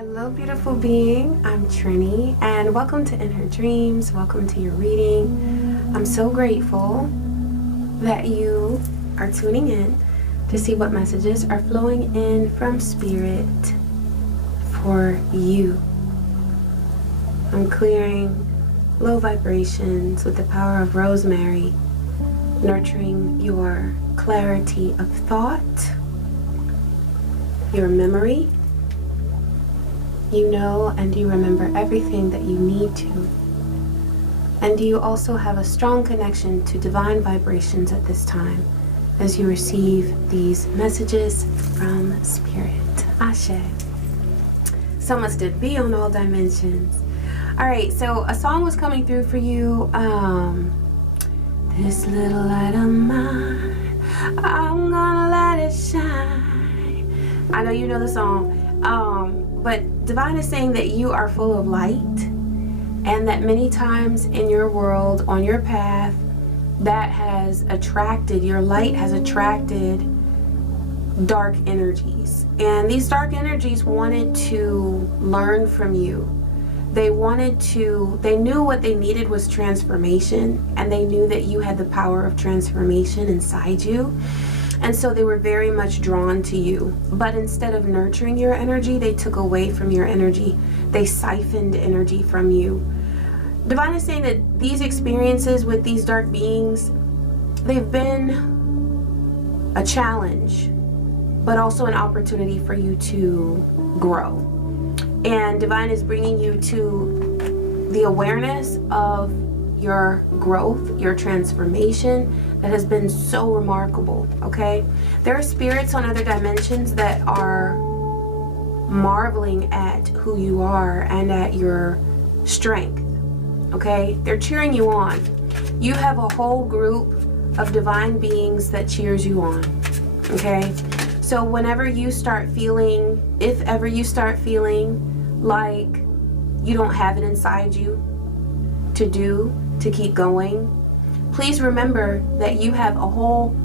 Hello, beautiful being. I'm Trini, and welcome to In Her Dreams. Welcome to your reading. I'm so grateful that you are tuning in to see what messages are flowing in from Spirit for you. I'm clearing low vibrations with the power of rosemary, nurturing your clarity of thought, your memory. You know and you remember everything that you need to. And you also have a strong connection to divine vibrations at this time as you receive these messages from Spirit. Ashe. So must it be on all dimensions. Alright, so a song was coming through for you. This little light of mine, I'm gonna let it shine. I know you know the song. But Divine is saying that you are full of light, and that many times in your world, on your path, that has attracted, your light has attracted dark energies. And these dark energies wanted to learn from you. They knew what they needed was transformation, and they knew that you had the power of transformation inside you. And so they were very much drawn to you. But instead of nurturing your energy, they took away from your energy. They siphoned energy from you. Divine is saying that these experiences with these dark beings, they've been a challenge, but also an opportunity for you to grow. And Divine is bringing you to the awareness of your growth, your transformation that has been so remarkable, okay? There are spirits on other dimensions that are marveling at who you are and at your strength, okay? They're cheering you on. You have a whole group of divine beings that cheers you on, okay? So whenever you start feeling, if ever you start feeling like you don't have it inside you to keep going, please remember that you have a whole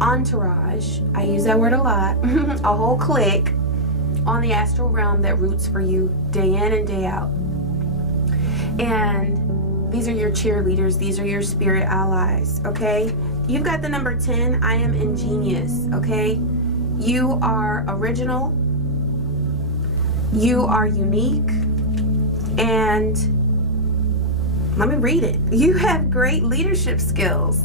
entourage, I use that word a lot, a whole clique on the astral realm that roots for you day in and day out. And these are your cheerleaders, these are your spirit allies, okay? You've got the number 10, I am ingenious, okay? You are original, you are unique, and let me read it. You have great leadership skills.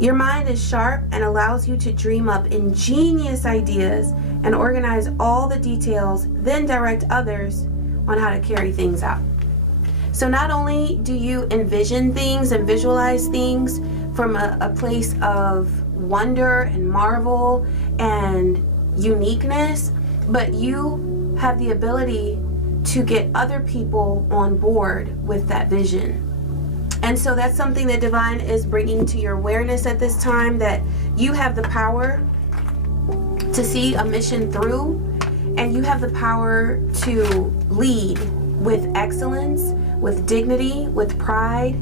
Your mind is sharp and allows you to dream up ingenious ideas and organize all the details, then direct others on how to carry things out. So not only do you envision things and visualize things from a place of wonder and marvel and uniqueness, but you have the ability to get other people on board with that vision. And so that's something that Divine is bringing to your awareness at this time, that you have the power to see a mission through, and you have the power to lead with excellence, with dignity, with pride,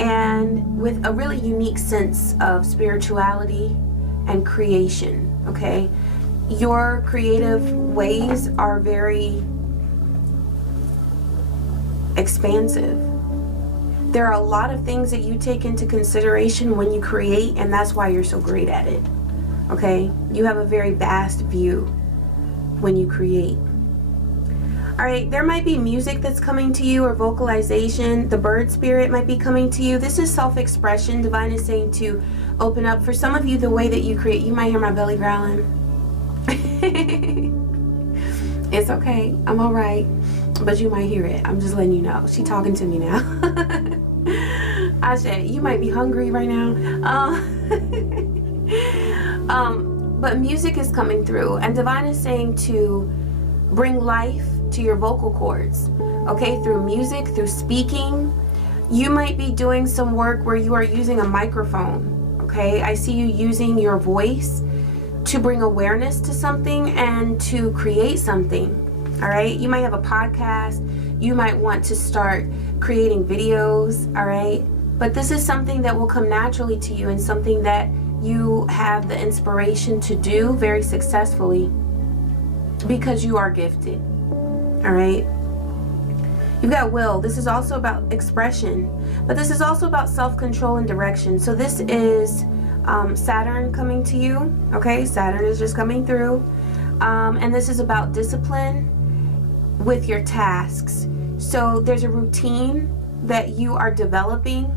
and with a really unique sense of spirituality and creation, okay? Your creative ways are very expansive. There are a lot of things that you take into consideration when you create, and that's why you're so great at it, okay? You have a very vast view when you create. All right, there might be music that's coming to you, or vocalization. The bird spirit might be coming to you. This is self-expression. Divine is saying to open up. For some of you, the way that you create, you might hear my belly growling. It's okay, I'm all right. But you might hear it. I'm just letting you know. She talking to me now. Ashe, you might be hungry right now. But music is coming through, and Divine is saying to bring life to your vocal cords, okay? Through music, through speaking. You might be doing some work where you are using a microphone, okay? I see you using your voice to bring awareness to something and to create something. All right, you might have a podcast, you might want to start creating videos, all right? But this is something that will come naturally to you, and something that you have the inspiration to do very successfully, because you are gifted. all right? You've got will. This is also about expression, but this is also about self-control and direction. So this is Saturn coming to you, okay? Saturn is just coming through. And this is about discipline with your tasks. So there's a routine that you are developing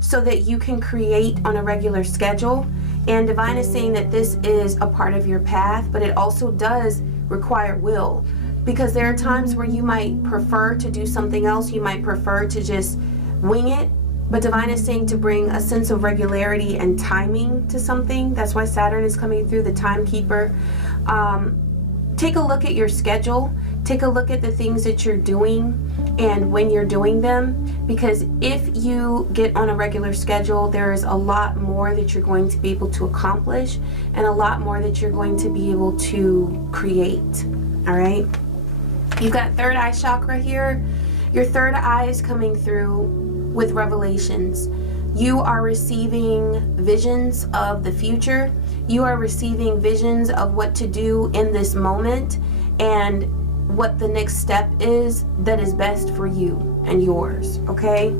so that you can create on a regular schedule. And Divine is saying that this is a part of your path, but it also does require will, because there are times where you might prefer to do something else. You might prefer to just wing it, but Divine is saying to bring a sense of regularity and timing to something. That's why Saturn is coming through, the timekeeper. Take a look at your schedule. Take a look at the things that you're doing and when you're doing them, because if you get on a regular schedule, there is a lot more that you're going to be able to accomplish and a lot more that you're going to be able to create. All right. You've got third eye chakra here. Your third eye is coming through with revelations. You are receiving visions of the future. You are receiving visions of what to do in this moment and what the next step is that is best for you and yours, okay?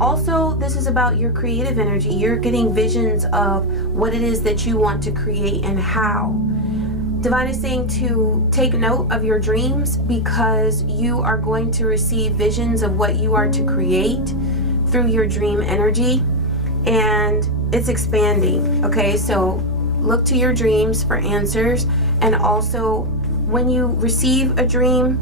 Also, this is about your creative energy. You're getting visions of what it is that you want to create and how. Divine is saying to take note of your dreams, because you are going to receive visions of what you are to create through your dream energy, and it's expanding, okay? So look to your dreams for answers. And also, when you receive a dream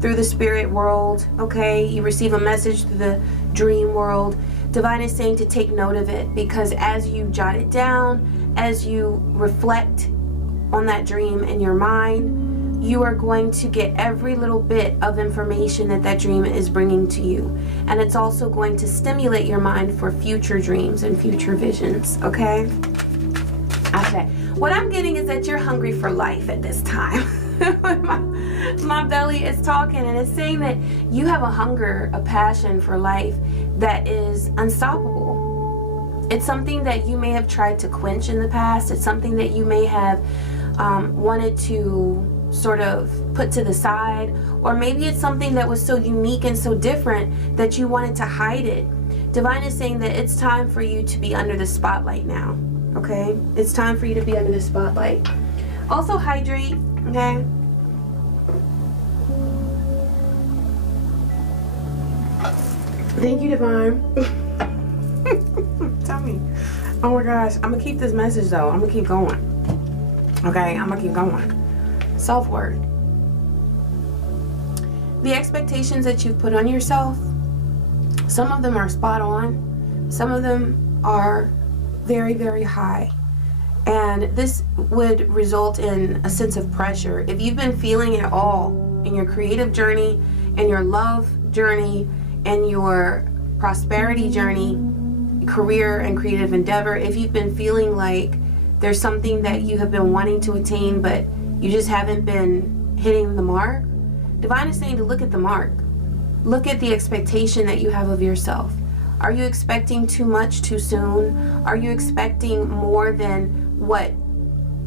through the spirit world, okay, you receive a message through the dream world, Divine is saying to take note of it, because as you jot it down, as you reflect on that dream in your mind, you are going to get every little bit of information that that dream is bringing to you. And it's also going to stimulate your mind for future dreams and future visions, okay? Okay. What I'm getting is that you're hungry for life at this time. my belly is talking, and it's saying that you have a hunger, a passion for life that is unstoppable. It's something that you may have tried to quench in the past. It's something that you may have wanted to sort of put to the side, or maybe it's something that was so unique and so different that you wanted to hide it. Divine is saying that it's time for you to be under the spotlight now, okay? It's time for you to be under the spotlight. Also hydrate, okay? Thank you, Divine. Tell me. Oh my gosh, I'm gonna keep this message though. I'm gonna keep going. Okay, I'm gonna keep going. Self-worth. The expectations that you've put on yourself, some of them are spot on, some of them are very, very high. And this would result in a sense of pressure. If you've been feeling it all in your creative journey, in your love journey, and your prosperity journey, career and creative endeavor, if you've been feeling like there's something that you have been wanting to attain but you just haven't been hitting the mark, Divine is saying to look at the mark. Look at the expectation that you have of yourself. Are you expecting too much too soon? Are you expecting more than what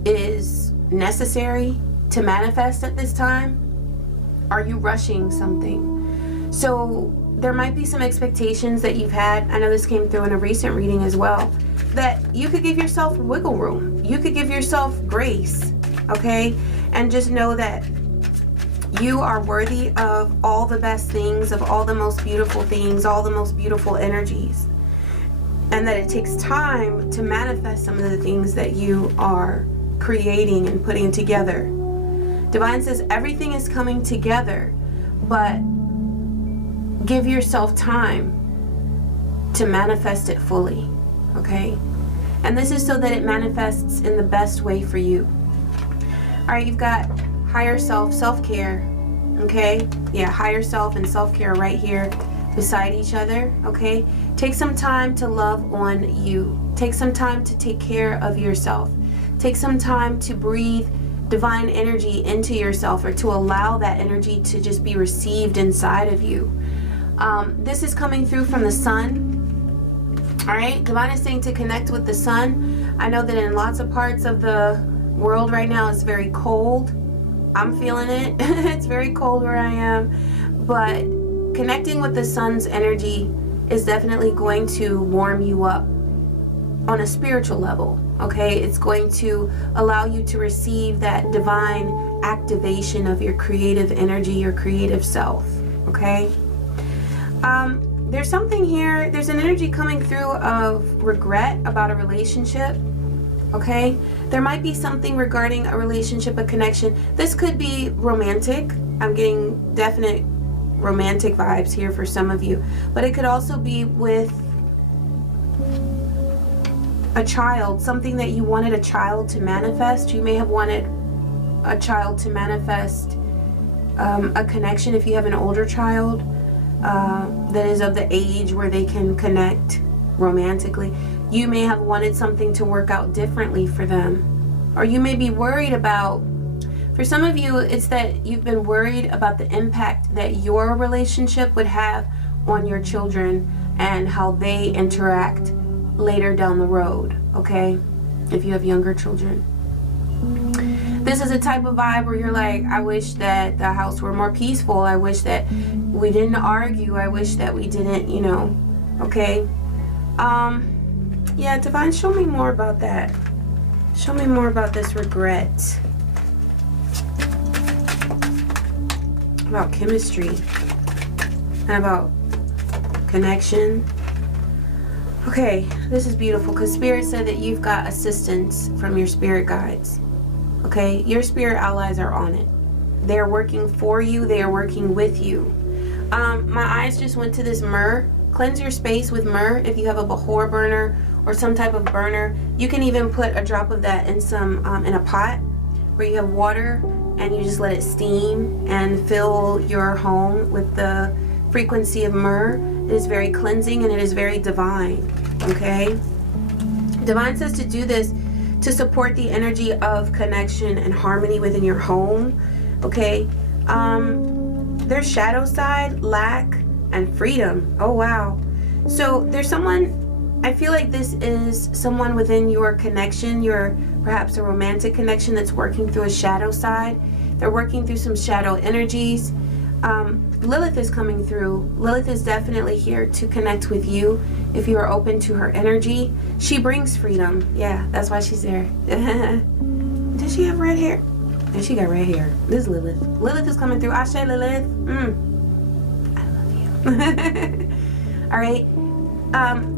is necessary to manifest at this time? Are you rushing something? So there might be some expectations that you've had. I know this came through in a recent reading as well, that you could give yourself wiggle room. You could give yourself grace, okay? And just know that you are worthy of all the best things, of all the most beautiful things, all the most beautiful energies. And that it takes time to manifest some of the things that you are creating and putting together. Divine says everything is coming together, but give yourself time to manifest it fully, okay? And this is so that it manifests in the best way for you. All right, you've got higher self, self-care, okay? Yeah, higher self and self-care right here beside each other, okay? Take some time to love on you. Take some time to take care of yourself. Take some time to breathe divine energy into yourself, or to allow that energy to just be received inside of you. This is coming through from the sun. All right, Divine is saying to connect with the sun. I know that in lots of parts of the world right now it's very cold, I'm feeling it. It's very cold where I am, but connecting with the sun's energy is definitely going to warm you up on a spiritual level, okay? It's going to allow you to receive that divine activation of your creative energy, your creative self, okay? There's something here, there's an energy coming through of regret about a relationship, okay? There might be something regarding a relationship, a connection. This could be romantic. I'm getting definite romantic vibes here for some of you, but it could also be with a child, something that you wanted a child to manifest. You may have wanted a child to manifest a connection if you have an older child that is of the age where they can connect romantically. You may have wanted something to work out differently for them, or you may be worried about, for some of you, it's that you've been worried about the impact that your relationship would have on your children and how they interact later down the road, okay? If you have younger children. This is a type of vibe where you're like, I wish that the house were more peaceful. I wish that we didn't argue. I wish that we didn't, you know, okay? Yeah, Divine, show me more about that. Show me more about this regret. About chemistry. And about connection. Okay, this is beautiful because Spirit said that you've got assistance from your spirit guides. Okay, your spirit allies are on it. They are working for you. They are working with you. My eyes just went to this myrrh. Cleanse your space with myrrh. If you have a Bahor burner or some type of burner, you can even put a drop of that in some in a pot where you have water, and you just let it steam and fill your home with the frequency of myrrh. It is very cleansing and it is very divine. Okay, Divine says to do this to support the energy of connection and harmony within your home. Okay, there's shadow side, lack, and freedom. Oh wow. So there's someone, I feel like this is someone within your connection, your perhaps a romantic connection that's working through a shadow side. They're working through some shadow energies. Lilith is coming through. Lilith is definitely here to connect with you if you are open to her energy. She brings freedom. Yeah, that's why she's there. Does she have red hair? And she got red hair. This is Lilith. Lilith is coming through. Ashe, Lilith. I love you. All right.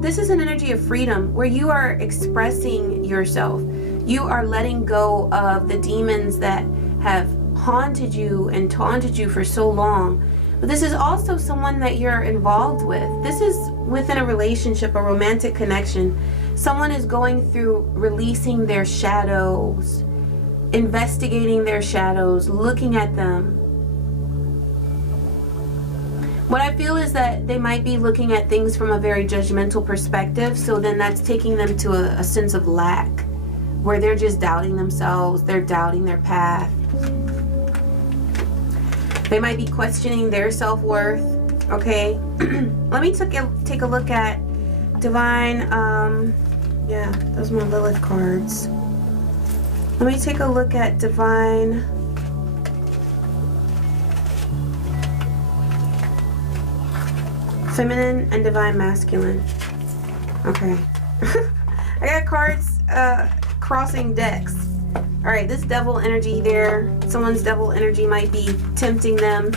This is an energy of freedom where you are expressing yourself. You are letting go of the demons that have haunted you and taunted you for so long. But this is also someone that you're involved with. This is within a relationship, a romantic connection. Someone is going through releasing their shadows, investigating their shadows, looking at them. What I feel is that they might be looking at things from a very judgmental perspective, so then that's taking them to a sense of lack, where they're just doubting themselves, they're doubting their path. They might be questioning their self-worth, okay? Let me take a look at Divine, yeah, those are my Lilith cards. Let me take a look at Divine Feminine and Divine Masculine. Okay. I got cards crossing decks. All right, this devil energy there, someone's devil energy might be tempting them.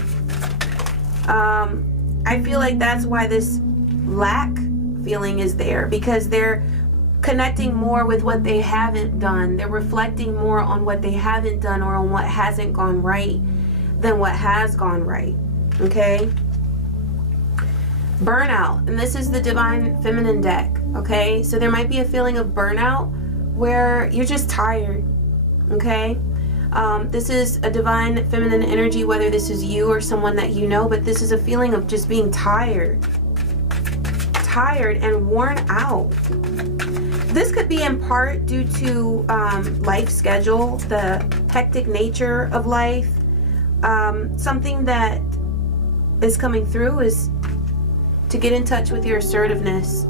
I feel like that's why this lack feeling is there, because they're connecting more with what they haven't done. They're reflecting more on what they haven't done or on what hasn't gone right than what has gone right. Okay? Burnout, and this is the Divine Feminine deck. Okay, so there might be a feeling of burnout where you're just tired. Okay, this is a Divine Feminine energy, whether this is you or someone that you know, but this is a feeling of just being tired and worn out. This could be in part due to life schedule, the hectic nature of life. Something that is coming through is to get in touch with your assertiveness.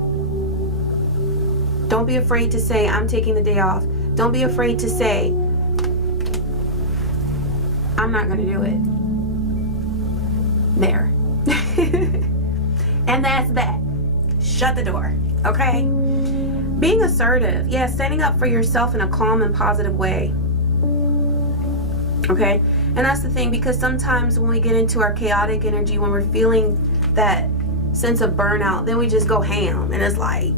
Don't be afraid to say, I'm taking the day off. Don't be afraid to say, I'm I'm not going to do it. There. And that's that. Shut the door. Okay? Being assertive. Yeah, standing up for yourself in a calm and positive way. Okay? And that's the thing, because sometimes when we get into our chaotic energy, when we're feeling that sense of burnout, then we just go ham. And it's like...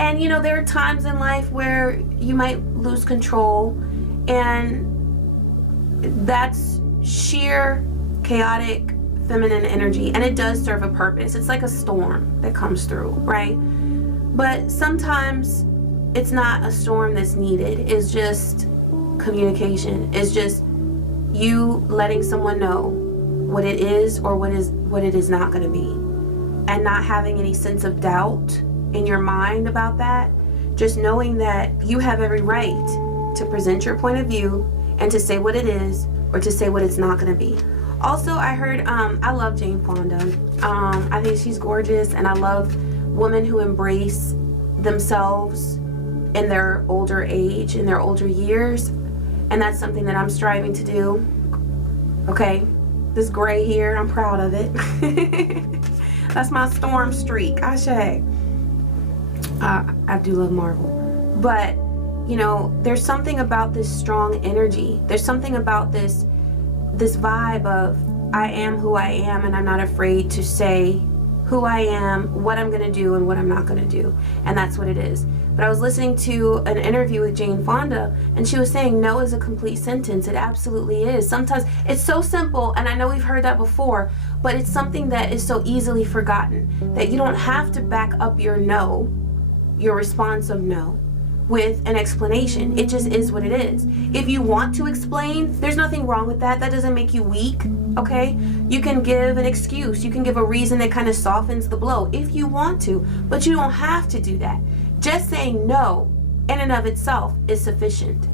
And you know, there are times in life where you might lose control, and that's sheer chaotic feminine energy, and it does serve a purpose. It's like a storm that comes through, right? But sometimes it's not a storm that's needed. It's just communication. It's just you letting someone know what it is or what it is not going to be, and not having any sense of doubt in your mind about that. Just knowing that you have every right to present your point of view and to say what it is or to say what it's not going to be. Also, I heard, I love Jane Fonda. I think she's gorgeous, and I love women who embrace themselves in their older age, in their older years, and that's something that I'm striving to do. Okay, this gray here, I'm proud of it. That's my storm streak, Ashe. I do love Marvel, but you know, there's something about this strong energy. There's something about this vibe of I am who I am, and I'm not afraid to say who I am, what I'm gonna do, and what I'm not gonna do, and that's what it is. But I was listening to an interview with Jane Fonda, and she was saying no is a complete sentence. It absolutely is. Sometimes it's so simple, and I know we've heard that before, but it's something that is so easily forgotten, that you don't have to back up your no, your response of no, with an explanation. It just is what it is. If you want to explain, there's nothing wrong with that. That doesn't make you weak, okay? You can give an excuse. You can give a reason that kind of softens the blow if you want to, but you don't have to do that. Just saying no in and of itself is sufficient,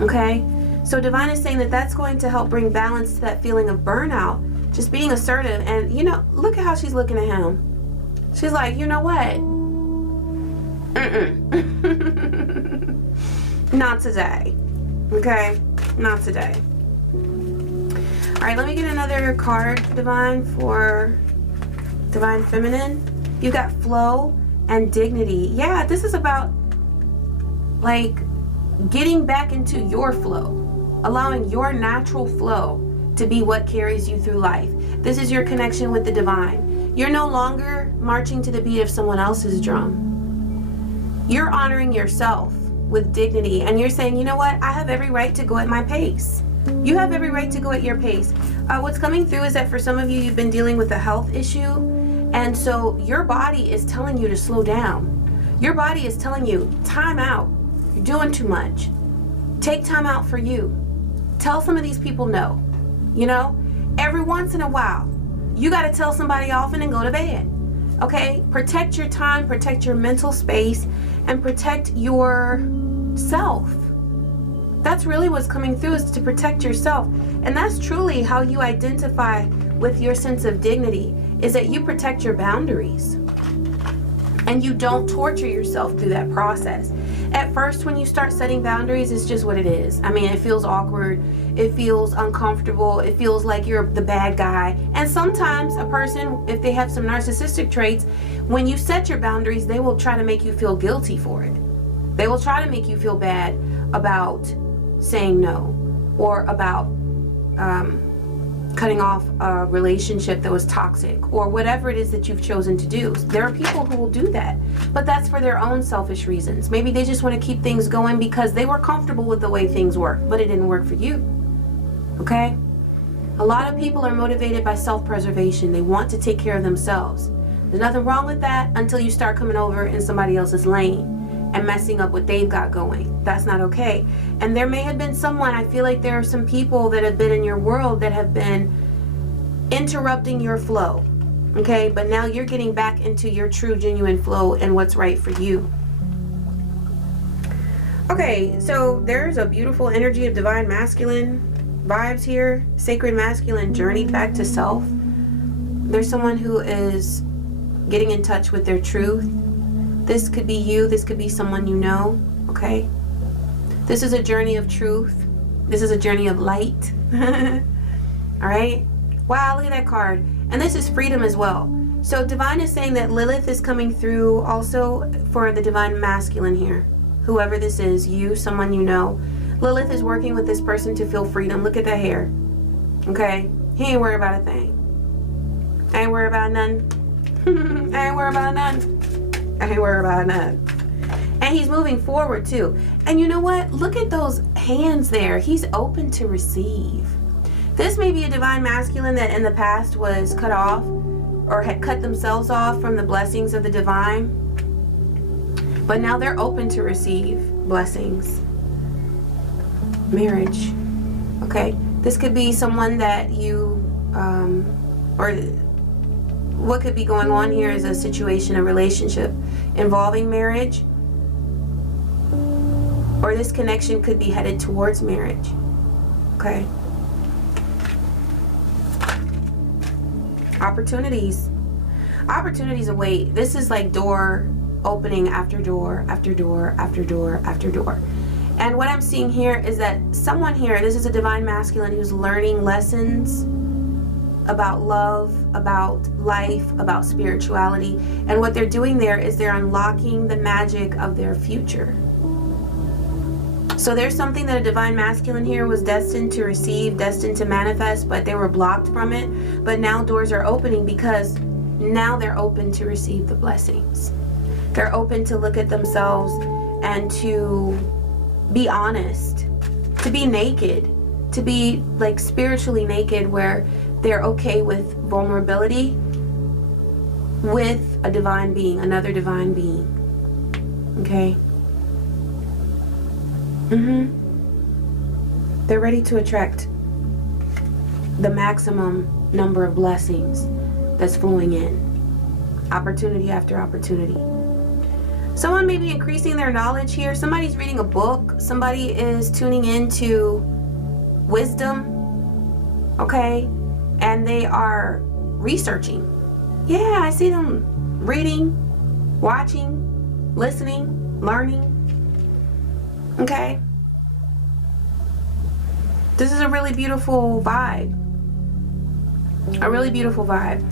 okay? So Divine is saying that that's going to help bring balance to that feeling of burnout, just being assertive. And you know, look at how she's looking at him. She's like, you know what? Not today. Okay? Not today. Alright, let me get another card, Divine, for Divine Feminine. You got flow and dignity. Yeah, this is about like getting back into your flow, allowing your natural flow to be what carries you through life. This is your connection with the divine. You're no longer marching to the beat of someone else's drum. You're honoring yourself with dignity, and you're saying, you know what, I have every right to go at my pace. You have every right to go at your pace. What's coming through is that for some of you, you've been dealing with a health issue, and so your body is telling you to slow down. Your body is telling you, time out. You're doing too much. Take time out for you. Tell some of these people no. You know, every once in a while, you got to tell somebody off and then go to bed. Okay? Protect your time, protect your mental space, and protect yourself. That's really what's coming through, is to protect yourself. And that's truly how you identify with your sense of dignity, is that you protect your boundaries. And you don't torture yourself through that process. At first, when you start setting boundaries, it's just what it is. I mean, it feels awkward. It feels uncomfortable. It feels like you're the bad guy. And sometimes a person, if they have some narcissistic traits, when you set your boundaries, they will try to make you feel guilty for it. They will try to make you feel bad about saying no, or about cutting off a relationship that was toxic, or whatever it is that you've chosen to do. There are people who will do that, but that's for their own selfish reasons. Maybe they just want to keep things going because they were comfortable with the way things work, but it didn't work for you. Okay? A lot of people are motivated by self-preservation. They want to take care of themselves. There's nothing wrong with that until you start coming over in somebody else's lane and messing up what they've got going. That's not okay. And there may have been someone, I feel like there are some people that have been in your world that have been interrupting your flow. Okay? But now you're getting back into your true, genuine flow and what's right for you. Okay, so there's a beautiful energy of divine masculine vibes here. Sacred masculine journey back to self. There's someone who is getting in touch with their truth. This could be you. This could be someone you know. Okay? This is a journey of truth. This is a journey of light. All right. Wow, look at that card. And this is freedom as well. So divine is saying that Lilith is coming through also for the divine masculine here. Whoever this is, you, someone you know. Lilith is working with this person to feel freedom. Look at that hair. Okay? He ain't worried about a thing. I ain't worried about none. I ain't worried about none. I ain't worried about none. And he's moving forward too. And you know what? Look at those hands there. He's open to receive. This may be a divine masculine that in the past was cut off or had cut themselves off from the blessings of the divine. But now they're open to receive blessings. Marriage. Okay? This could be someone that you, or what could be going on here is a situation, a relationship involving marriage. Or this connection could be headed towards marriage. Okay? Opportunities. Opportunities await. This is like door opening after door, after door, after door, after door. And what I'm seeing here is that someone here, this is a divine masculine who's learning lessons about love, about life, about spirituality. And what they're doing there is they're unlocking the magic of their future. So there's something that a divine masculine here was destined to receive, destined to manifest, but they were blocked from it. But now doors are opening because now they're open to receive the blessings. They're open to look at themselves and to be honest, to be naked, to be like spiritually naked, where they're okay with vulnerability with a divine being, another divine being. Okay? They're ready to attract the maximum number of blessings that's flowing in. Opportunity after opportunity. Someone may be increasing their knowledge here. Somebody's reading a book. Somebody is tuning into wisdom. Okay? And they are researching. Yeah, I see them reading, watching, listening, learning. Okay? This is a really beautiful vibe. A really beautiful vibe.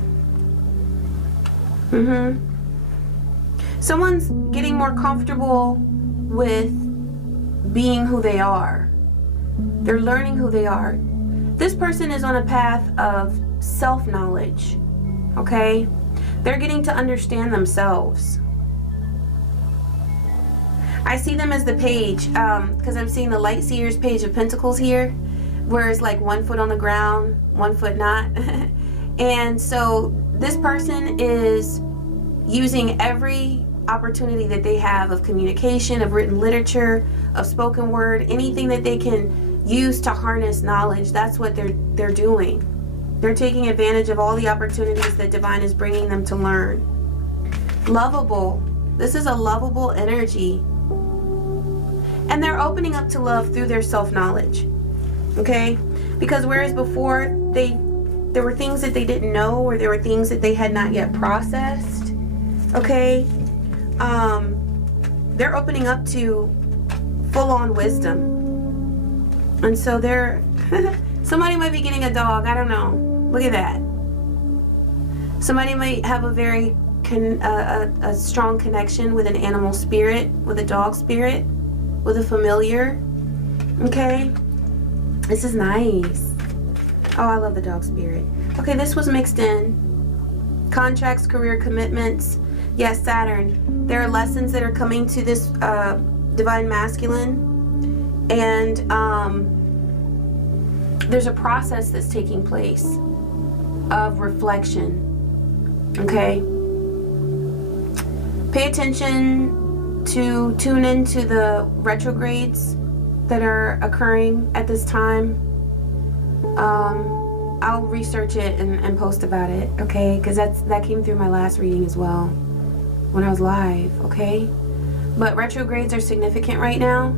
Someone's getting more comfortable with being who they are. They're learning who they are. This person is on a path of self-knowledge. Okay? They're getting to understand themselves. I see them as the page, because I'm seeing the Light Seer's Page of Pentacles here, where it's like 1 foot on the ground, 1 foot not. And so this person is using every opportunity that they have of communication, of written literature, of spoken word, anything that they can use to harness knowledge. That's what they're doing. They're taking advantage of all the opportunities that divine is bringing them to learn. Lovable. This is a lovable energy. And they're opening up to love through their self-knowledge. Okay? Because whereas before there were things that they didn't know, or there were things that they had not yet processed. Okay? They're opening up to full-on wisdom. And so they're somebody might be getting a dog, I don't know. Look at that. Somebody might have a very a strong connection with an animal spirit, with a dog spirit, with a familiar. Okay? This is nice. Oh, I love the dog spirit. Okay, this was mixed in. Contracts, career commitments. Yes, Saturn. There are lessons that are coming to this divine masculine. And there's a process that's taking place of reflection. Okay? Pay attention to tune into the retrogrades that are occurring at this time. I'll research it and post about it, okay? Because that came through my last reading as well when I was live, okay? But retrogrades are significant right now,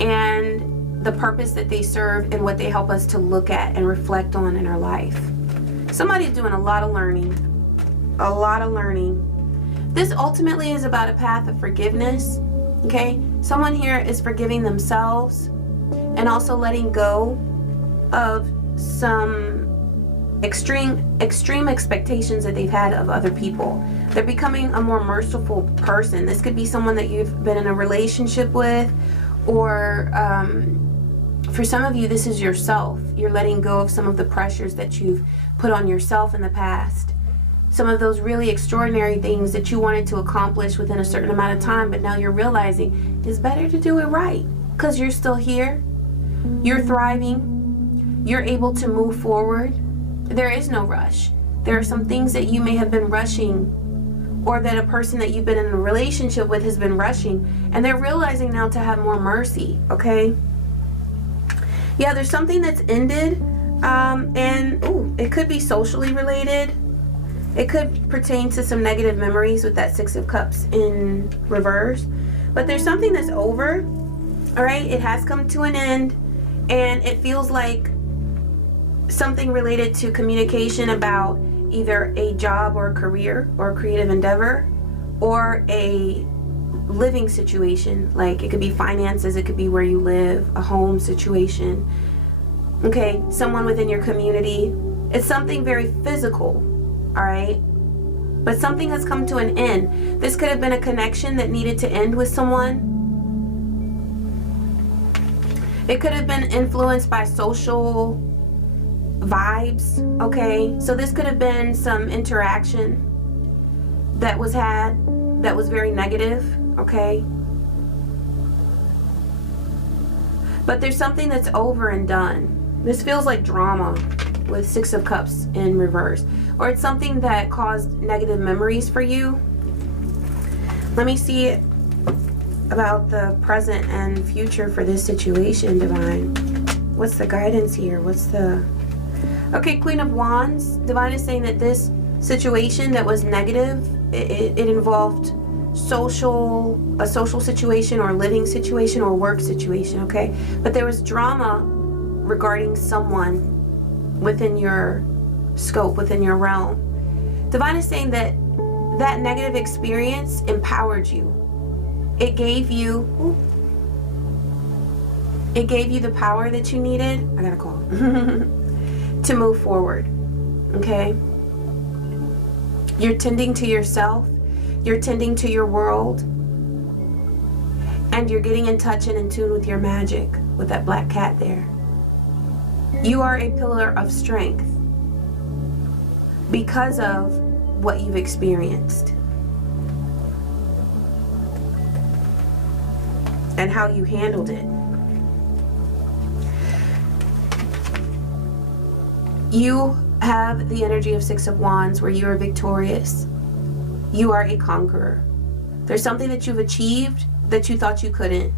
and the purpose that they serve and what they help us to look at and reflect on in our life. Somebody's doing a lot of learning. A lot of learning. This ultimately is about a path of forgiveness, okay? Someone here is forgiving themselves and also letting go of some extreme expectations that they've had of other people. They're becoming a more merciful person. This could be someone that you've been in a relationship with, or for some of you, this is yourself. You're letting go of some of the pressures that you've put on yourself in the past. Some of those really extraordinary things that you wanted to accomplish within a certain amount of time, but now you're realizing it's better to do it right, because you're still here, you're thriving, you're able to move forward. There is no rush. There are some things that you may have been rushing, or that a person that you've been in a relationship with has been rushing, and they're realizing now to have more mercy, okay? Yeah, there's something that's ended, and it could be socially related. It could pertain to some negative memories with that Six of Cups in reverse. But there's something that's over, all right? It has come to an end, and it feels like something related to communication about either a job or a career or a creative endeavor, or a living situation. Like, it could be finances, it could be where you live, a home situation, okay? Someone within your community. It's something very physical, all right? But something has come to an end. This could have been a connection that needed to end with someone. It could have been influenced by social vibes, okay? So this could have been some interaction that was had that was very negative, okay? But there's something that's over and done. This feels like drama with Six of Cups in reverse, or it's something that caused negative memories for you. Let me see about the present and future for this situation, Divine. What's the guidance here? What's the... Okay, Queen of Wands. Divine is saying that this situation that was negative, it involved a social situation or living situation or work situation, okay? But there was drama regarding someone within your scope, within your realm. Divine is saying that that negative experience empowered you. It gave you the power that you needed. I got a call. To move forward, okay? You're tending to yourself, you're tending to your world, and you're getting in touch and in tune with your magic, with that black cat there. You are a pillar of strength because of what you've experienced and how you handled it. You have the energy of Six of Wands where you are victorious. You are a conqueror. There's something that you've achieved that you thought you couldn't.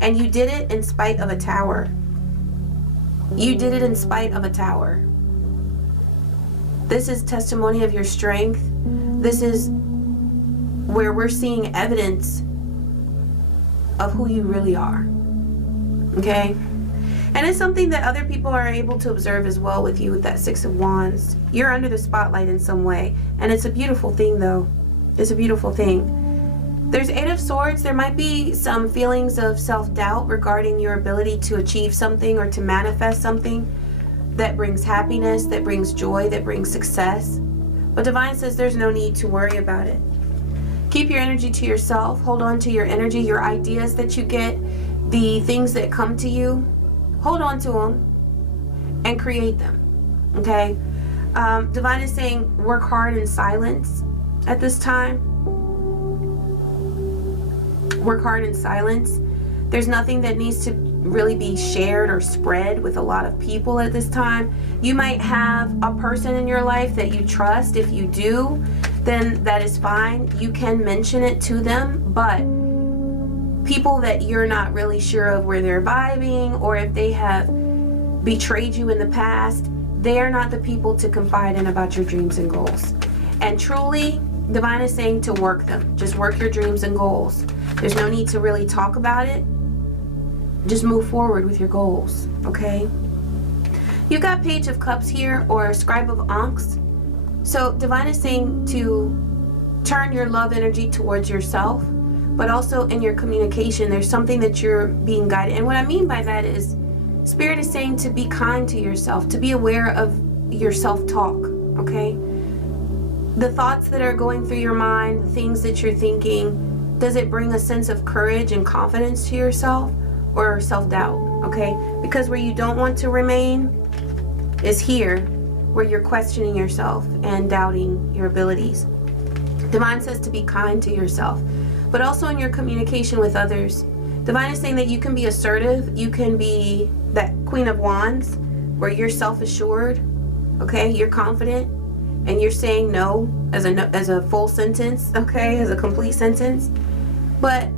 And you did it in spite of a tower. You did it in spite of a tower. This is testimony of your strength. This is where we're seeing evidence of who you really are. Okay? And it's something that other people are able to observe as well with you with that Six of Wands. You're under the spotlight in some way. And it's a beautiful thing, though. It's a beautiful thing. There's Eight of Swords. There might be some feelings of self-doubt regarding your ability to achieve something or to manifest something that brings happiness, that brings joy, that brings success. But Divine says there's no need to worry about it. Keep your energy to yourself. Hold on to your energy, your ideas that you get, the things that come to you. Hold on to them and create them, okay? Divine is saying work hard in silence at this time. Work hard in silence. There's nothing that needs to really be shared or spread with a lot of people at this time. You might have a person in your life that you trust. If you do, then that is fine. You can mention it to them, but people that you're not really sure of where they're vibing, or if they have betrayed you in the past, they are not the people to confide in about your dreams and goals. And truly, Divine is saying to work them. Just work your dreams and goals. There's no need to really talk about it. Just move forward with your goals, okay? You've got Page of Cups here, or Scribe of Ankhs. So Divine is saying to turn your love energy towards yourself, but also in your communication, there's something that you're being guided. And what I mean by that is Spirit is saying to be kind to yourself, to be aware of your self-talk, okay? The thoughts that are going through your mind, the things that you're thinking, does it bring a sense of courage and confidence to yourself or self-doubt, okay? Because where you don't want to remain is here, where you're questioning yourself and doubting your abilities. Divine says to be kind to yourself, but also in your communication with others. Divine is saying that you can be assertive, you can be that Queen of Wands, where you're self-assured, okay? You're confident, and you're saying no as a full sentence, okay? As a complete sentence. But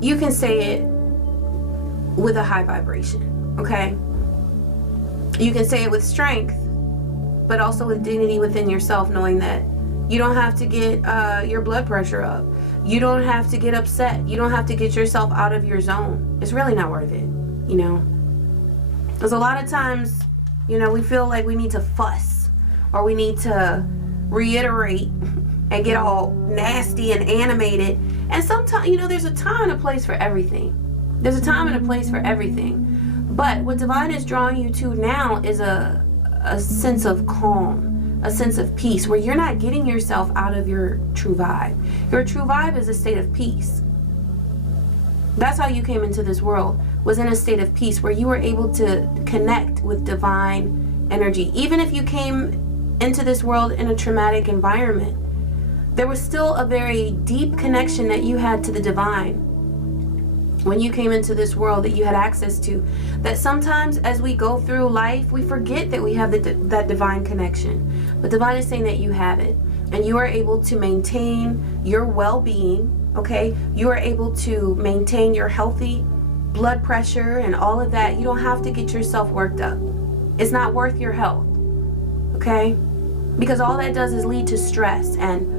you can say it with a high vibration, okay? You can say it with strength, but also with dignity within yourself, knowing that you don't have to get your blood pressure up. You don't have to get upset. You don't have to get yourself out of your zone. It's really not worth it, you know? Because a lot of times, you know, we feel like we need to fuss or we need to reiterate and get all nasty and animated. And sometimes, you know, there's a time and a place for everything. There's a time and a place for everything. But what Divine is drawing you to now is a sense of calm, a sense of peace, where you're not getting yourself out of your true vibe. Your true vibe is a state of peace. That's how you came into this world, was in a state of peace where you were able to connect with divine energy. Even if you came into this world in a traumatic environment, there was still a very deep connection that you had to the divine when you came into this world, that you had access to. That sometimes as we go through life, we forget that we have that divine connection. But Divine is saying that you have it, and you are able to maintain your well-being, okay? You are able to maintain your healthy blood pressure and all of that. You don't have to get yourself worked up. It's not worth your health, okay? Because all that does is lead to stress and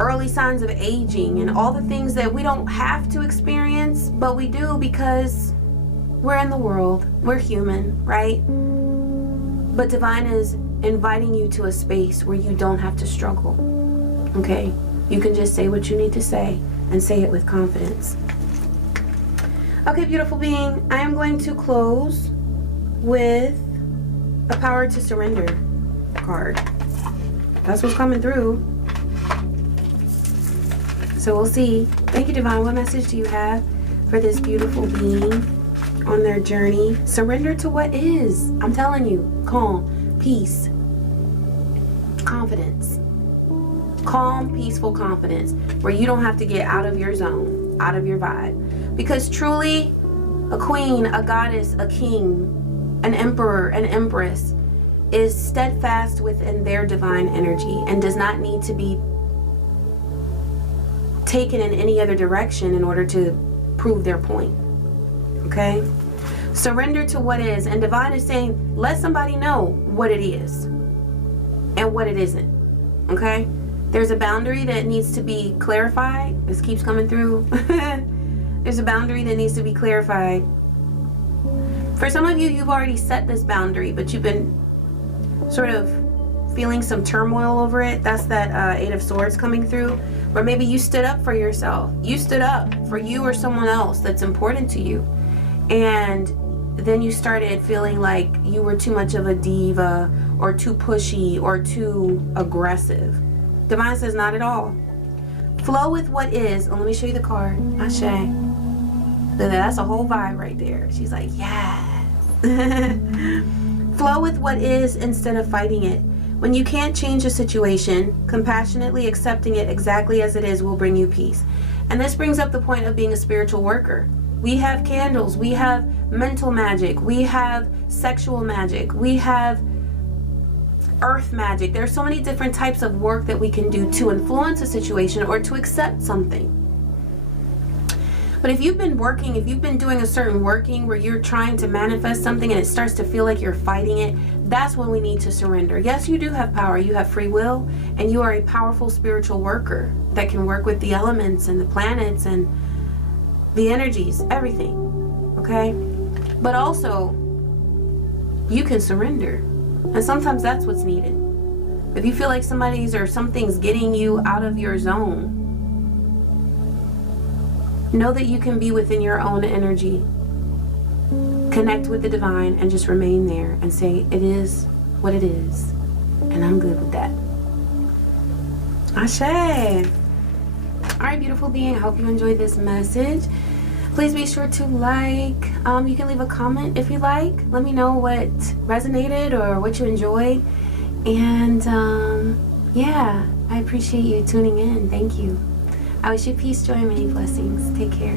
early signs of aging and all the things that we don't have to experience, but we do because we're in the world, we're human, right? But Divine is inviting you to a space where you don't have to struggle, okay? You can just say what you need to say and say it with confidence. Okay, beautiful being, I am going to close with a Power to Surrender card. That's what's coming through. So we'll see. Thank you, Divine. What message do you have for this beautiful being on their journey? Surrender to what is. I'm telling you. Calm, peace, confidence. Calm, peaceful confidence, where you don't have to get out of your zone, out of your vibe. Because truly, a queen, a goddess, a king, an emperor, an empress is steadfast within their divine energy and does not need to be taken in any other direction in order to prove their point, okay? Surrender to what is, and Divine is saying, let somebody know what it is and what it isn't, okay? There's a boundary that needs to be clarified. This keeps coming through. There's a boundary that needs to be clarified. For some of you, you've already set this boundary, but you've been sort of feeling some turmoil over it. That's that Eight of Swords coming through. Or maybe you stood up for yourself. You stood up for you or someone else that's important to you. And then you started feeling like you were too much of a diva or too pushy or too aggressive. Divine says not at all. Flow with what is. Oh, let me show you the card. Ashe. That's a whole vibe right there. She's like, yes. Flow with what is instead of fighting it. When you can't change a situation, compassionately accepting it exactly as it is will bring you peace. And this brings up the point of being a spiritual worker. We have candles, we have mental magic, we have sexual magic, we have earth magic. There are so many different types of work that we can do to influence a situation or to accept something. But if you've been working, if you've been doing a certain working where you're trying to manifest something and it starts to feel like you're fighting it, that's when we need to surrender. Yes, you do have power. You have free will, and you are a powerful spiritual worker that can work with the elements and the planets and the energies, everything, okay? But also, you can surrender. And sometimes that's what's needed. If you feel like somebody's or something's getting you out of your zone, know that you can be within your own energy. connect with the divine and just remain there and say, it is what it is, and I'm good with that. Ashe. All right, beautiful being, I hope you enjoyed this message. Please be sure to like. You can leave a comment if you like. Let me know what resonated or what you enjoyed. And yeah, I appreciate you tuning in. Thank you. I wish you peace, joy, and many blessings. Take care.